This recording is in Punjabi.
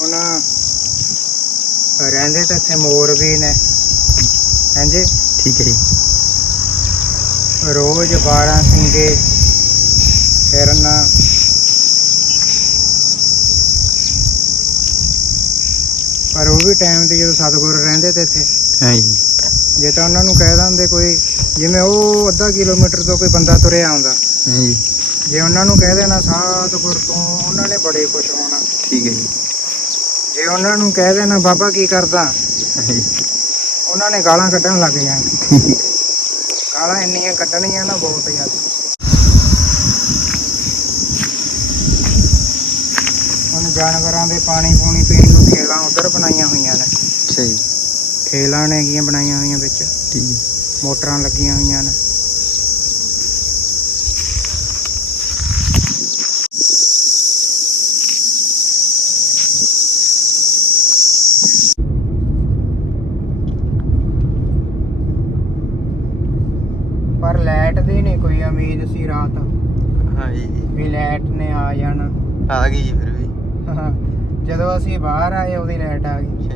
ਹੁਣ ਰਹਿੰਦੇ ਤਾਂ ਇੱਥੇ ਮੋਰ ਵੀ ਨੇ। ਹਾਂਜੀ? ਠੀਕ ਹੈ ਜੀ। ਰੋਜ਼ 12 ਸਿੰਘੇ ਫਿਰਨ। ਪਰ ਉਹ ਵੀ ਟਾਈਮ ਤੇ ਜਦੋਂ ਸਤਗੁਰ ਰਹਿੰਦੇ ਤੇ ਇੱਥੇ। ਹਾਂ ਜੀ। ਤਾਂ ਉਹਨਾਂ ਨੂੰ ਕਹਿ ਦਿੰਦੇ ਕੋਈ ਜਿਵੇਂ ਉਹ ਅੱਧਾ ਕਿਲੋਮੀਟਰ ਤੋਂ ਕੋਈ ਬੰਦਾ ਤੁਰਿਆ ਆਉਂਦਾ। ਹਾਂ ਜੀ। ਜੇ ਉਹਨਾਂ ਨੂੰ ਕਹਿ ਦੇਣਾ ਸਤਗੁਰ ਤੋਂ ਉਹਨਾਂ ਨੇ ਬੜੇ ਖੁਸ਼ ਹੋਣਾ। ਠੀਕ ਹੈ ਜੀ। ਜੇ ਉਹਨਾਂ ਨੂੰ ਕਹਿ ਦੇਣਾ ਬਾਬਾ ਕੀ ਕਰਦਾ? ਉਹਨਾਂ ਨੇ ਗਾਲਾਂ ਕੱਢਣ ਲੱਗ ਜਾਣ। ਗਾਲਾਂ ਇੰਨੀਆਂ ਕੱਢਣੀਆਂ ਨਾ ਬਹੁਤ ਜ਼ਿਆਦਾ। ਹੁਣ ਜਾਨਵਰਾਂ ਦੇ ਪਾਣੀ ਪੂਣੀ ਪੀਣ ਨੂੰ ਖੇਲਾਂ ਉਧਰ ਬਣਾਈਆਂ ਹੋਈਆਂ ਨੇ। ਸਹੀ। ਖੇਲਾਂ ਨੇ ਹੈਗੀਆਂ ਬਣਾਈਆਂ ਹੋਈਆਂ ਵਿੱਚ। ਠੀਕ ਮੋਟਰਾਂ ਲੱਗੀਆਂ ਹੋਈਆਂ ਨੇ। ਪਰ ਲਾਈਟ ਦੀ ਨਹੀਂ ਕੋਈ ਉਮੀਦ ਸੀ ਰਾਤ। ਹਾਂ ਜੀ ਵੀ ਲਾਈਟ ਨੇ ਆ ਜਾਣਾ। ਆ ਗਈ ਜੀ ਫਿਰ ਵੀ। ਜਦੋਂ ਅਸੀਂ ਬਾਹਰ ਆਏ ਉਹਦੀ ਲਾਈਟ ਆ ਗਈ।